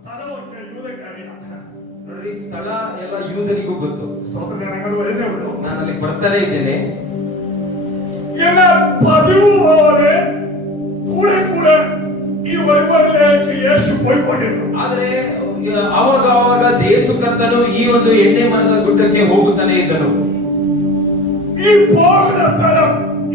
ಸ್ಥಳಕ್ಕೆ ಯೂದಕ್ಕೆ ಅರಿಯ ನೋಡ್ರಿ, ಸ್ಥಳ ಎಲ್ಲ ಯೂದನಿಗೂ ಗೊತ್ತು. ನಾನು ಅಲ್ಲಿ ಬರ್ತಾನೆ ಇದ್ದೇನೆ. ಎಲ್ಲ പതിവുപോലെ കൂടെ കൂടെ ഈ വരുവതിലേക്ക് യേശു പോയിക്കൊണ്ടിരുന്നു. ಆದರೆ ಅವಾಗ ಯೇಸು ಕರ್ತನು ಈ ಒಂದು ಎಣ್ಣೆ ಮರದ ಗುಡ್ಡಕ್ಕೆ ಹೋಗುತ್ತಾನೆ ಇದ್ದನು. ಈ ಹೋಗುವ ಸ್ಥಳ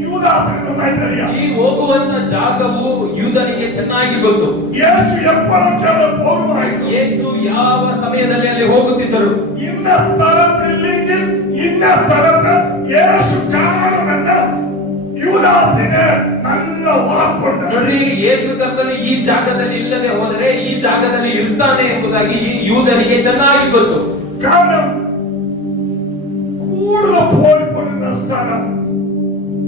ಯೂದಾತನಿಗೆ ನೈಜರಿಯಾ. ಈ ಹೋಗುವಂತ ಜಾಗವು ಯೂದನಿಗೆ ಚೆನ್ನಾಗಿ ಗೊತ್ತು. ಯೇಸು ಎಪ್ಪಳಕ್ಕೆ ಹೋಗುವಾಯಿತು. ಯೇಸು ಯಾವ ಸಮಯದಲ್ಲಿ ಅಲ್ಲಿ ಹೋಗುತ್ತಿದ್ದರು. இந்த ಸ್ಥಳದಲ್ಲಿ இந்த ಸ್ಥಳದ ಯೇಸು ಕಾಣುವಂತ ಯೂದಾತನಿಗೆ നല്ല ವಾಕ್ಪುಂಡ. ನೋಡ್ರಿ, ಯೇಸು ಕರ್ತನು ಈ ಜಾಗದಲ್ಲಿ ಇಲ್ಲದೆ ಹೋದರೆ ಈ ಜಾಗದಲ್ಲಿ ಇರ್ತಾನೆ ಎಂಬುದಾಗಿ ಯೂದನಿಗೆ ಚೆನ್ನಾಗಿ ಗೊತ್ತು. ಕಾರಣ കൂടുതൽ പോയിക്കൊണ്ടിരുന്ന സ്ഥലം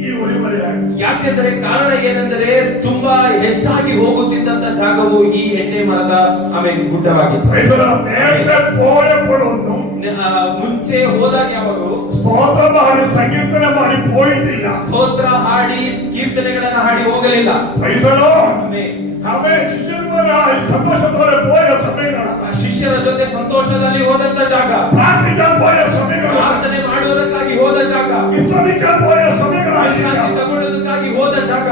ಈ ಒಲಿಮರೆಯಾಗಿ. ಯಾಕೆಂದರೆ ಕಾರಣ ಏನೆಂದರೆ ತುಂಬಾ ಹೆಚ್ಚಾಗಿ ಹೋಗುತ್ತಿದ್ದಂತ ಜಾಗವು ಈ ಎಣ್ಣೆ ಮರದ ಗುಡ್ಡವಾಗಿತ್ತು. ಮುಂಚೆ ಹೋದಾಗ ಯಾವಾಗ ಸ್ತೋತ್ರ ಮಾಡಿ ಸಂಕೀರ್ತನ ಮಾಡಿ ಹೋಯಿತಿಲ್ಲ. ಸ್ತೋತ್ರ ಹಾಡಿ ಕೀರ್ತನೆಗಳನ್ನ ಹಾಡಿ ಹೋಗಲಿಲ್ಲ. ಶಿಷ್ಯರ ಜೊತೆ ಸಂತೋಷದಲ್ಲಿ ಹೋದಂತ ಜಾಗ, ಪ್ರಾರ್ಥನೆ ಮಾಡುವುದಕ್ಕಾಗಿ ಹೋದ ಜಾಗ, ವಿಶ್ರಾಂತಿ ತಗೊಳ್ಳೋದಕ್ಕಾಗಿ ಹೋದ ಜಾಗ.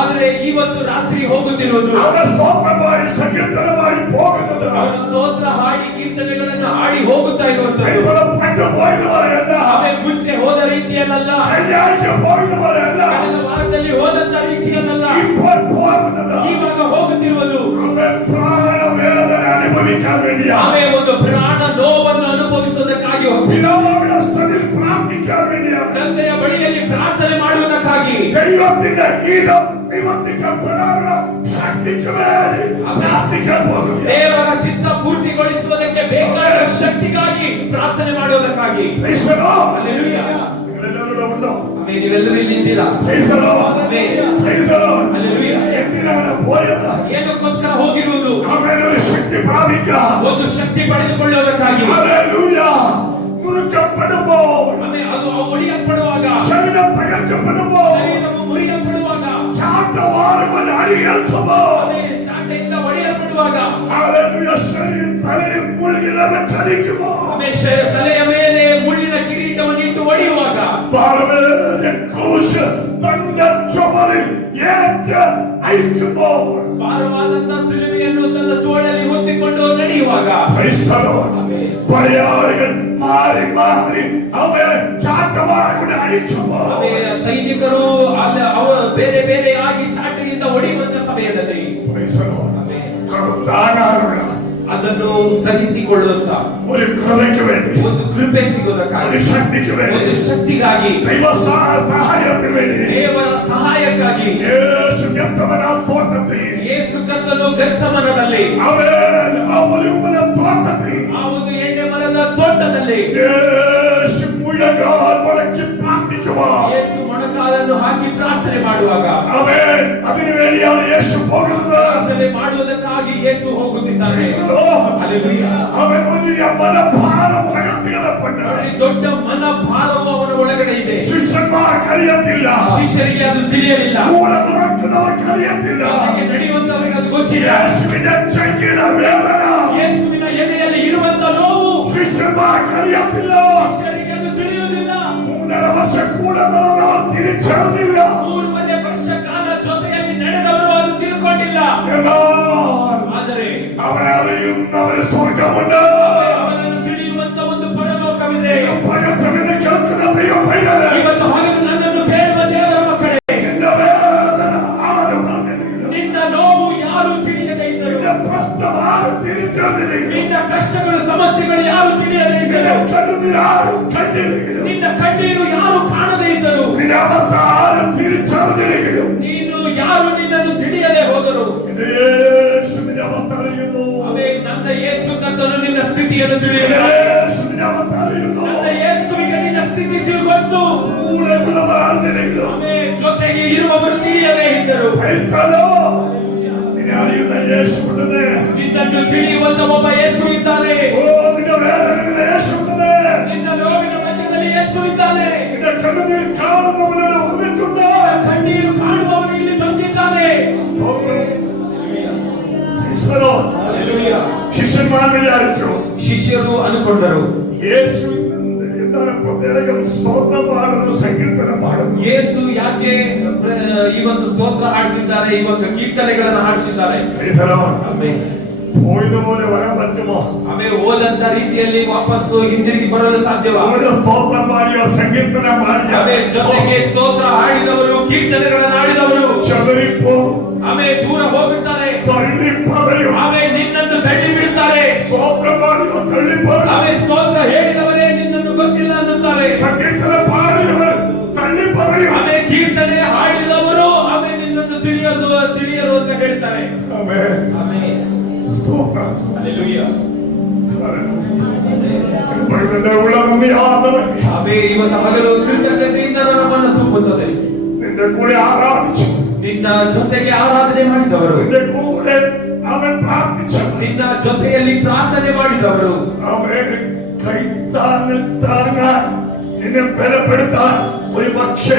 ಆದ್ರೆ ಇವತ್ತು ರಾತ್ರಿ ಹೋಗುತ್ತಿರುವುದು ಸ್ತೋತ್ರ ಮಾಡಿ ಸಂಕೀರ್ತನ ಮಾಡಿ ಹೋಗುತ್ತದೆ. ಸ್ತೋತ್ರ ಹಾಡಿ ಕೀರ್ತನೆಗಳನ್ನ ಹಾಡಿ ಹೋಗುತ್ತಾ ಇರುವಂತದ್ದು. ಮುಂಚೆ ಹೋದ ರೀತಿಯಲ್ಲ, ವಾರದಲ್ಲಿ ಹೋದಂತ ರೀತಿಯಲ್ಲ, ಇವಾಗ ಹೋಗುತ್ತಿರುವುದು ಒಂದು ಪ್ರಾಣ ನೋವನ್ನು ಅನುಭವಿಸುವುದಕ್ಕಾಗಿ, ತಂದೆಯ ಬಳಿಯಲ್ಲಿ ಪ್ರಾರ್ಥನೆ ಮಾಡುವುದಕ್ಕಾಗಿ, ದೇವರ ಚಿತ್ತ ಪೂರ್ತಿಗೊಳಿಸುವುದಕ್ಕೆ ಬೇಕಾದ ಶಕ್ತಿಗಾಗಿ ಪ್ರಾರ್ಥನೆ ಮಾಡುವುದಕ್ಕಾಗಿ. ನೀವೆಲ್ಲರೂ ಇಲ್ಲಿದ್ದೀರಾ? ಏನಕ್ಕೋಸ್ಕರ ಹೋಗಿರುವುದು? ಒಂದು ಶಕ್ತಿ ಪಡೆದುಕೊಳ್ಳುವುದಕ್ಕಾಗಿ. ಅದು ಒಡೆಯಲ್ಪಡುವಾಗ, ಶರೀರವು ಮುರಿಯಲ್ಪಡುವಾಗ, ಚಾಟೆಯಿಂದ ಒಡೆಯಲ್ಪಡುವಾಗ, ತಲೆಯ ಮೇಲೆ ಮುಳ್ಳಿನ ಕಿರೀಟವನ್ನು ಇಟ್ಟು ಒಡೆಯುವಾಗ, ಭಾರವಾದಂತ ಸಿಲುಬೆಯನ್ನು ತನ್ನ ತೋಳಲ್ಲಿ ಹೊತ್ತಿಕೊಂಡು ನಡೆಯುವಾಗ, ಸೈನಿಕರು ಬೇರೆ ಬೇರೆ ಆಗಿ ಚಾಟೆಯಿಂದ ಹೊಡೆಯುವಂತ ಸಮಯದಲ್ಲಿ ಅದನ್ನು ಸಹಿಸಿಕೊಳ್ಳುವಂತ ಒಂದು ಕೃಪೆ ಸಿಗುವುದಕ್ಕಾಗಿ, ಒಂದು ಶಕ್ತಿಗಾಗಿ, ದೇವರ ಸಹಾಯಕ್ಕಾಗಿ ಯೇಸು ಕರ್ತನು ಗೆತ್ಸಮನದಲ್ಲಿ, ಆ ಒಂದು ಎಣ್ಣೆ ಮರದ ತೋಟದಲ್ಲಿ ಯೇಸು ಮೊಣಕಾಲನ್ನು ಹಾಕಿ ಪ್ರಾರ್ಥನೆ ಮಾಡುವಾಗ, ಪ್ರಾರ್ಥನೆ ಮಾಡುವುದಕ್ಕಾಗಿ ಯೇಸು ಹೋಗುತ್ತಿದ್ದಾನೆ. ದೊಡ್ಡ ಮನಭಾರವು ಅವನ ಒಳಗಡೆ ಇದೆ. ಶಿಷ್ಯರಿಗೆ ಅದು ತಿಳಿಯಲಿಲ್ಲ, ನಡೆಯುವಂತವರಿಗೆ ಅದು ಗೊತ್ತಿಲ್ಲ. ಯೇಸುವಿನ ಎದೆಯಲ್ಲಿ ಇರುವಂತ ನೋವು ಶಿಷ್ಯರಿಗೆ ಅದು ತಿಳಿಯುವುದಿಲ್ಲ. 3 ವರ್ಷ ಕಾಲ ಜೊತೆಯಲ್ಲಿ ನಡೆದವರು ಅದು ತಿಳ್ಕೊಂಡಿಲ್ಲ. ಆದರೆ ಅವನನ್ನು ತಿಳಿಯುವಂತ ಒಂದು ಪರಲೋಕವಿದೆ. ಇವತ್ತು ಹಗಲು ನನ್ನನ್ನು ಕೇಳುವ ದೇವರ ಮಕ್ಕಳೇ, ನಿನ್ನ ನೋವು ಯಾರು ತಿಳಿಯದೇ ಇದ್ದರು, ನಿನ್ನ ಕಷ್ಟಗಳು ಸಮಸ್ಯೆಗಳು ಯಾರು ತಿಳಿಯದೇ ಇದ್ದರು, ನಿನ್ನ ಕಣ್ಣೀರು ಯಾರು ಕಾಣದೇ ಇದ್ದರು, ನೀನು ಯಾರು ನಿನ್ನನ್ನು ತಿಳಿಯದೆ ಹೋದರು. ನನ್ನ ಯೇಸು ಕರ್ತನು ನಿನ್ನ ಸ್ಥಿತಿಯನ್ನು ತಿಳಿಯಲು, ನನ್ನ ಯೇಸುವಿಗೆ ನಿನ್ನ ಸ್ಥಿತಿ ತಿಳಿಗೊತ್ತು. ಜೊತೆಗೆ ಇರುವವರು ತಿಳಿಯದೇ ಇದ್ದರು. ನಿನ್ನನ್ನು ತಿಳಿಯುವಂತ ಒಬ್ಬ ಯೇಸು ಇದ್ದಾನೆ. ನಿನ್ನ ನೋವಿನ ಮಧ್ಯದಲ್ಲಿ ಯೇಸು ಇದ್ದಾನೆ. ಕಣ್ಣೀರು ಕಾಣುವವನು ಇಲ್ಲಿ ಬಂದಿದ್ದಾನೆ. ഈശ്വരോ Hallelujah. ശിഷ്യന്മാർ വിചാരിച്ചു ಶಿಷ್ಯರು ಅನುಕೊಂಡರು യേശു എന്താണ് പ്രത്യേകം സ്തോത്രം പാടുന്നു സങ്കീർത്തനം പാടുന്നു ಯೇಸು ಯಾಕೆ ಇವತ್ತು ಸ್ತೋತ್ರ ಹಾಡ್ತಿದ್ದಾರೆ, ಇವತ್ತು ಕೀರ್ತನೆಗಳನ್ನು ಹಾಡ್ತಿದ್ದಾರೆ? ഈശ്വരോ ಆಮೆನ್. പോയതുപോലെ വരാൻ പറ്റുമോ? ಆಮೇಲೆ ಹೋದಂತ ರೀತಿಯಲ್ಲಿ ವಾಪಸ್ಸು ಹಿಂದಿರುಗಿ ಬರಲು ಸಾಧ್ಯವಾ? അവിടെ സ്തോത്രം പാടിയോ സങ്കീർത്തനം പാടിയോ ಆಮೇಲೆ ಜೊತೆಗೆ ಸ್ತೋತ್ರ ಹಾಡಿದವರು, ಕೀರ್ತನೆಗಳನ್ನು ಹಾಡಿದವರು ചതറിപ്പോകും, ಆಮೇಲೆ ದೂರ ಹೋಗುತ್ತಾರೆ, തള്ളിപ്പറയും. ಆಮೇಲೆ ನಿನ್ನನ್ನು ತಳ್ಳಿ ಬಿಡುತ್ತಾರೆ. സ്തോത്രം പാടിയോ തള്ളിപ്പറയും, ಆಮೇಲೆ ಸ್ತೋತ್ರ ಹೇಳಿದವರೇ ನಿನ್ನನ್ನು ಗೊತ್ತಿಲ್ಲ ಅನ್ನುತ್ತಾರೆ. സങ്കീർത്തനം പാടിയവർ തള്ളിപ്പറയും. ಆಮೇಲೆ ಕೀರ್ತನೆ ಹಾಡಿದವರು ಆಮೇಲೆ ನಿನ್ನನ್ನು ತಿಳಿಯರು ಅಂತ ಹೇಳ್ತಾರೆ. ആമേൻ. ಆಮೇಲೆ സ്തോത്രം. ಹಲ್ಲೆಲೂಯಾ. ഇത് പഴുതന്റെ ഉള്ളതെന്ന് യാതൊരു ಆಮೇಲೆ ಇವತ್ತು ಹಗಲು ಕೃತಜ್ಞತೆಯಿಂದ ನಮ್ಮನ್ನು ತುಂಬುತ್ತದೆ. നിന്റെ കൂടെ ആരാധിച്ചു, ನಿನ್ನ ಜೊತೆಗೆ ಆರಾಧನೆ ಮಾಡಿದವರು, നിന്റെ കൂടെ അവൻ പ്രാർത്ഥിച്ചു. ನಿನ್ನ ಜೊತೆಯಲ್ಲಿ ಪ್ರಾರ್ಥನೆ ಮಾಡಿದವರು, അവൻ കൈത്താങ്ങിൽ താങ്ങാൻ നിന്നെ ബലപ്പെടുത്താൻ ഒരു പക്ഷേ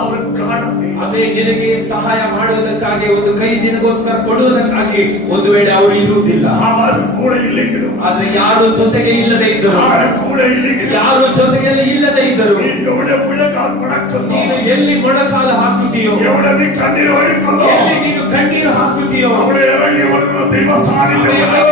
അവർ കാണുന്നില്ല. ಆಮೇಲೆ ನಿನಗೆ ಸಹಾಯ ಮಾಡುವುದಕ್ಕಾಗಿ ಒಂದು ಕೈ ನಿನಗೋಸ್ಕರ ಕೊಡುವುದಕ್ಕಾಗಿ ಒಂದು ವೇಳೆ ಅವರು ಇರುವುದಿಲ್ಲ. ആരും കൂടെ ഇല്ലെങ്കിലും, ಆದ್ರೆ ಯಾರು ಜೊತೆಗೆ ಇಲ್ಲದೆ ಇದ್ದರು, ആരും കൂടെ ഇല്ലെങ്കിലും ಯಾರು ಜೊತೆಯಲ್ಲಿ ಇಲ್ಲದೆ ಇದ್ದರು, നീ എവിടെ മുഴങ്ങാൻ മുടക്കുന്നു, ನೀನು ಎಲ್ಲಿ ಮೊಣಕಾಲು ಹಾಕುತ್ತೀಯೋ, എവിടെ നീ കണ്ണീർ ഒഴുക്കുന്നു, ಎಲ್ಲಿ ನೀನು ಕಣ್ಣೀರು ಹಾಕುತ್ತೀಯೋ, അവിടെ ഇറങ്ങി വരുന്ന ദൈവ ಆಮೇಲೆ സാന്നിധ്യം